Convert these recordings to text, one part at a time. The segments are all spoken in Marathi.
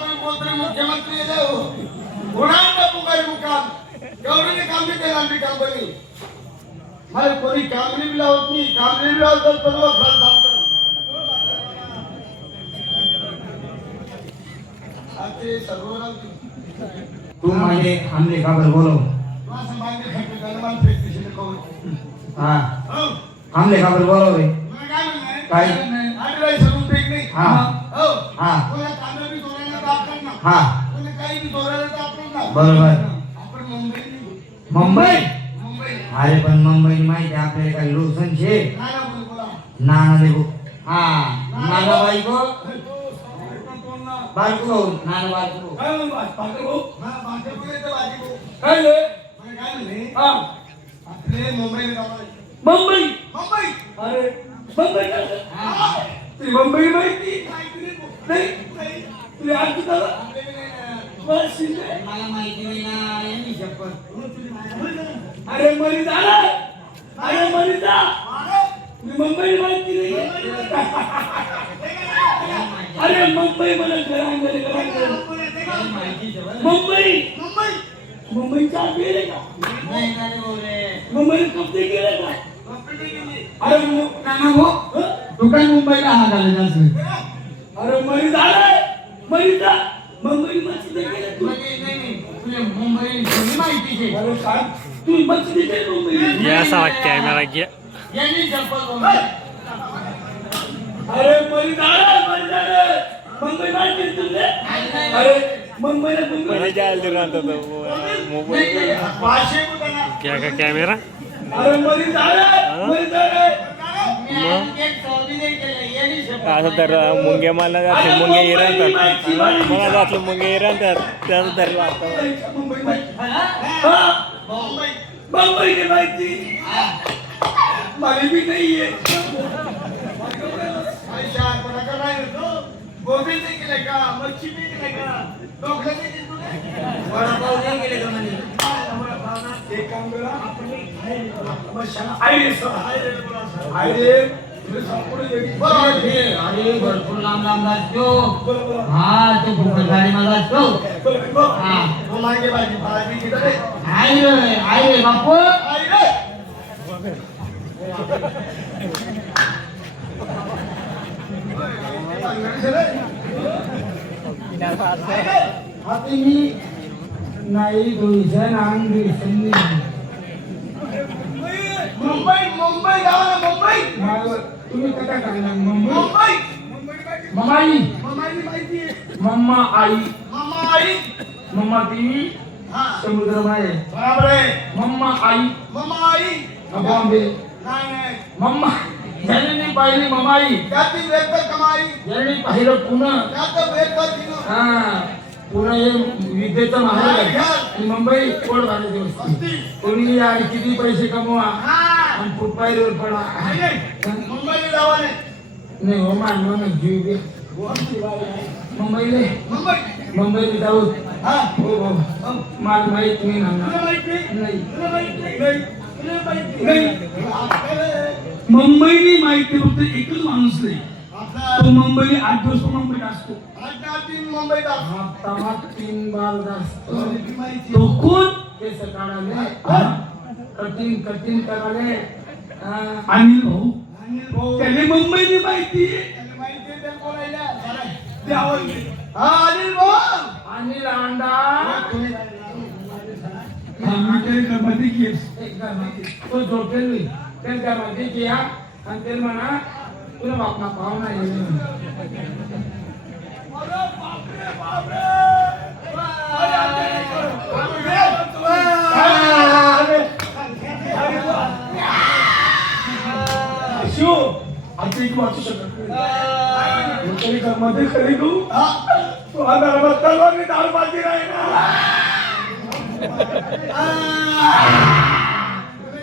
मंत्री मुख्यमंत्री गुणांना पुकारी मुकाम एवढे काम बी केला आमची कंपनी मला कोणी काम नाही लावत नाही काम नाही लावत तर सर्व खर्च थांबतात आजचे सर्व तू माझे हमले का बरं बोलव असं मागे खर्च गणमान फेकते कवळ हा हमले का बरं बोलव रे काय आडवाई सरून फेक नाही हा हो हा कोणा कांदा बी तोडायला दाबतात ना हा कोणी काही बी तोडायला दाबतात ना बरोबर आपण मुंबई मुंबई मुंबई अरे पण मुंबई माहिती आहे आपल्याला काय लोसन छे नाना बोला नाना देखो हा नाना बायको बायको नाना बायको काय म्हणतो पाकर भाऊ हा पाकर भाऊ येतो बाजी भाऊ काय रे मला काय म्हणले हा आपले मुंबईला जाऊ मुंबई मुंबई अरे मुंबई ती मुंबई माहिती नाही तुला आणखी दादा मला माहिती नाही ना यांनी शपथ अरे मरी झाला अरे मरी जा मी मुंबई माहिती नाही अरे मुंबई मला घरांगले मुंबई मुंबई मुंबईचा गेले का नाही काय बोलले मुंबई कपडे गेले का अरे नाना भाऊ तू काय मुंबईला हा घालायचा असेल अरे मरी झालं मरी जा मुंबई मस्जिद गेले तू नाही तुला मुंबई माहिती आहे अरे काय तू मस्जिद गेले मुंबई ये ऐसा कॅमेरा घ्या यांनी शपथ अरे मरी झालं मुंबई माहिती तुझे अरे मुंबईला मला मुंबई जायला राहता तो मोबाईल पाचशे रुपये क्या का कॅमेरा अरे मरी झालं असं तर मुंग्या मला जाते मुंग्या इराणतात मला जातलं मुंग्या इराणतात त्याचं तरी वाटतं मुंबई माहिती मुंबईची माहिती मला बी नाहीये गोबी नाही केलं का मच्छी नाही केलं का डोकं नाही केलं वडापाव नाही गेले का म्हणे एक काम करा अरे तुला संपूर्ण जगी अरे भरपूर लांब लांब असतो हा तो भुकर गाडी मला असतो हा मागे बाजी बाजी किती रे आई रे बापू आई रे आता मी नाही दोन अंगी संधी मुंबई मुंबई गावाला मुंबई तुम्ही कथा करणार मुंबई मुंबई ममाई मम्माची माहिती आहे मम्मा आई मम्मा आई मम्मा देवी हा समुद्र माये बरोबर आहे मम्मा आई मम्मा आई बॉम्बे नाही नाही मम्मा ज्यांनी पाहिली ममाई त्याची व्यक्त कमाई ज्यांनी पाहिलं पुणे त्याचं व्यक्त दिलं हा पुणे हे विद्येचं महाराज आहे मुंबई पोट भरायची वस्ती कोणी आणि किती पैसे कमवा आणि फुटपायरीवर पडा मुंबईला जावा नाही हो मान जीव दे मुंबईले मुंबईला जाऊ हा हो हो मला माहित नाही ना तुला माहिती नाही तुला माहिती तुला माहिती नाही मुंबईनी माहिती फक्त एकच माणूस नाही आपला तो मुंबई 8 दिवस मुंबईत असतो आता तीन मुंबईला हप्ता 3 बार असतो माहिती तो कोण केस काढाले कठीण कराले अनिल भाऊ त्याने मुंबईनी माहिती माहिती आहे त्याला बोलायला ते आवडले हा अनिल भाऊ अनिल अंडा मध्ये केस तो झोपेल मी त्या मध्ये घ्या आणि ते म्हणा तुला बापना पाहुणा येईल शिव आता एक वाचू शकत नाही मध्ये खरी तू तू आता बसताना मी दाल बाजी राहील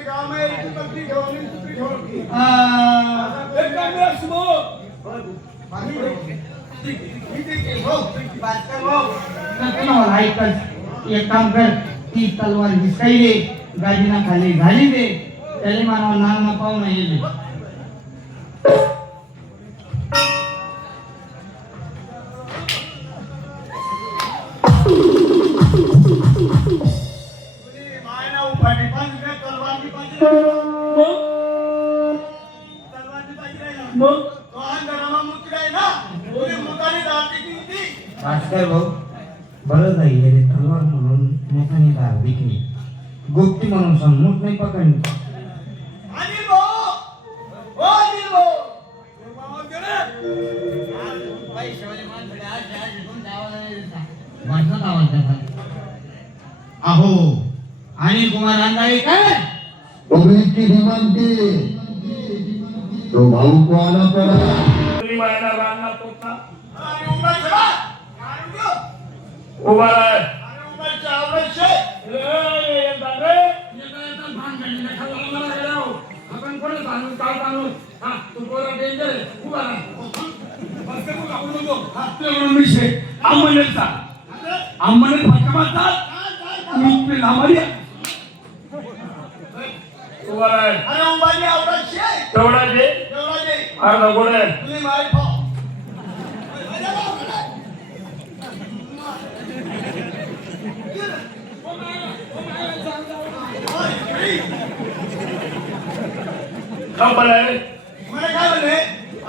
गाव में एक पत्नी ठेवली दुसरी ठेवली एक काम करा सुमो एक काम कर ती तलवार घिसकाई दे गाडीना खाली घाली दे त्याने मानवा नाना पाहुणा येईल भास्कर भाऊ बरं जाईल रे तलवार म्हणून नेतानी दार विकली गुप्ती म्हणून सन्मुख नाही पकडली अनिल भाऊ ओ अनिल भाऊ अहो अनिल कुमार अंधारे काय की विमानते तो भाऊ को आना पड़ा तुम्ही माझ्या रान्ना पोचना आणि उंबर चला उभा राहा आणि उंबरच्या आवडशे आपण कोणी सांगू काय सांगू हा तू पोरा डेंजर आहे उभा आणि उंबरची आवडशे तेवढा जे तेवढा दे अर्धा गोड आहे तुम्ही मारी भाऊ कंपल आहे मला काय म्हणले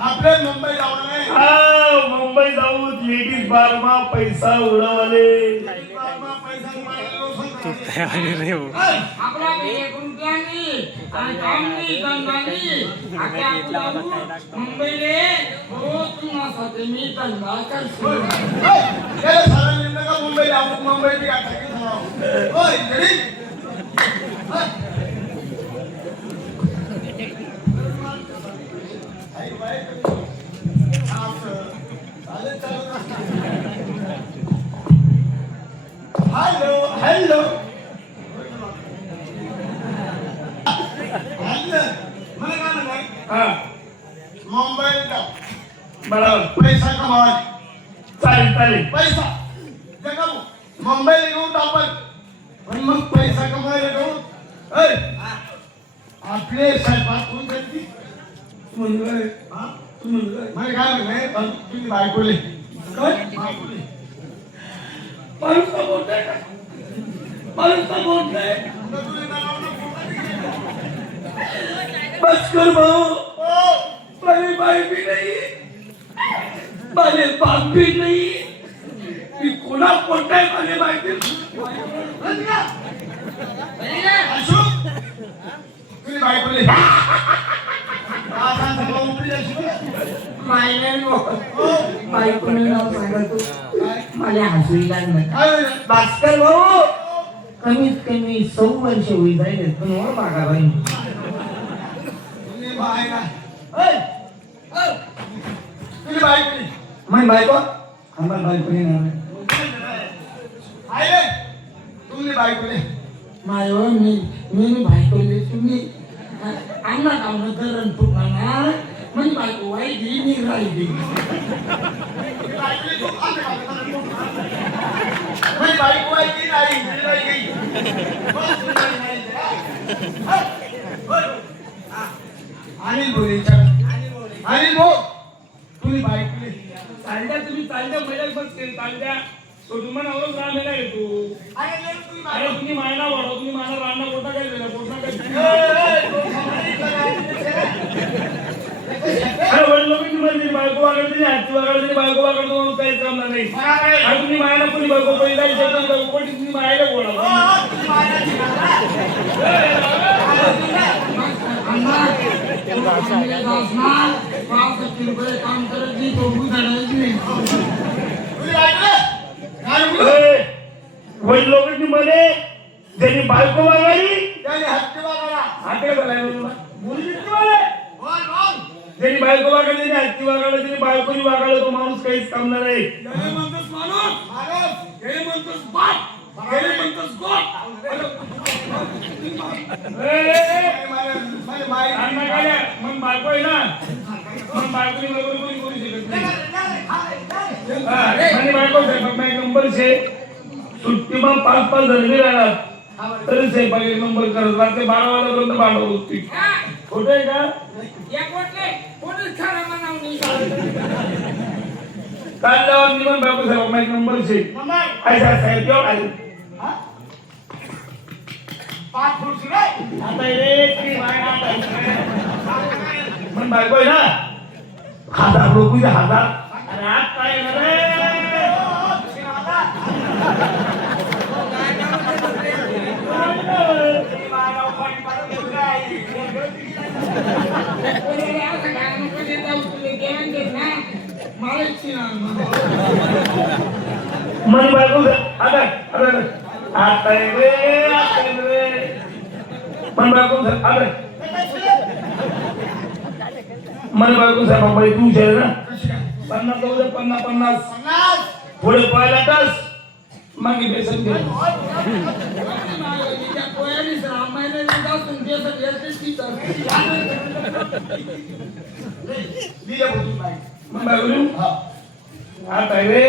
आपले मुंबई जाऊन नाही मुंबई जाऊ लेडीज बारमा पैसा उडवले पैसा रे भाऊ. आपला एक रुपयानी आणि कामनी धंदानी आख्या जाऊ मुंबईले रोज तुम्हासाठी मी धंदा करतो सारा निघलं का मुंबईला आपण मुंबईची गाठ होय जडी हॅलो हॅलो मला काय म्हणाय हा मुंबईला जाऊ बरोबर पैसा कमावायचा चालेल चालेल पैसा जगाऊ मुंबईला येऊन आपण पण मग पैसा कमायला जाऊ आपले स्वयंपाक कोण करते म्हणलं मला काय म्हणलंय तुम्ही बायकोले काय बायकोले माणूस का बोलतोय का माणूस का बोलतोय बस कर भाऊ माझे बाई भी नाही माझे बाप भी नाही मी कोणा कोणताय माझे माहिती अशोक तुम्ही बायकोले बायकोने नाव सांगतो मला हसू लागलं काय होईल भास्कर भाऊ कमीत कमी 100 वर्ष होईल जाईल पण वर मागा बाई तुम्ही बायका तुम्ही बायकोले माय बायको आम्हाला बायकोने नाव आहे रे तुम्ही बायकोले माय मी बायकोले तुम्ही अन्ना गावनं धरण फुटणार म्हणजे बायको वाईट मी राहिली बायको आहे की नाही अनिल भाऊ अनिल भाऊ तुम्ही बायकोले चालत्या तुम्ही चालत्या पहिल्याच बस केली चालत्या सोडून मग नवरच राहण्याला येतो अरे तुम्ही मायना वाढव तुम्ही माझा रान्ना पोटा काय दिला पोटा काय अरे वडलो मी तुम्हाला बायको वागडते हाती वागडते बायको वागडतो म्हणून काहीच काम नाही आणि तुम्ही मायला कोणी बायको पहिला कोणी तुम्ही मायला बोला काम करत नाही तो वडील लोकांची म्हणे ज्यांनी बायको वागाली हाते बोलायला ज्यांनी बायको वागाली त्यांनी हत्ती वागायला ज्यांनी बायकोनी वागायला तो माणूस काहीच कामणार नाही म्हणतोस माणूस म्हणतोस बाप म्हणतोस गोट मग बायको आहे ना मग बायकोनी बरोबर कोणी करू शकत नाही बायको नंबर छे सुट्टी मग 5-5 जणी राहणार तरी स्वयंपाक एक नंबर करत राहते 12 वाजेपर्यंत भांडवल होती खोटं आहे का काल जेव्हा मी पण बायको साहेब एक नंबर छे ऐसा साहेब केव्हा आले 5 फूट सुरे आता एक पण बायको आहे ना 1000 रुपये 1000 अरे आज काय रे मनी बायको आता आता रे मन बायको आता मन बायको साहेब मुंबई तू शहर ना 50 जाऊ दे 50 पुढे पहिला तास मागे बेसन घे दिल्या बोलून बाई. मन बायको आता रे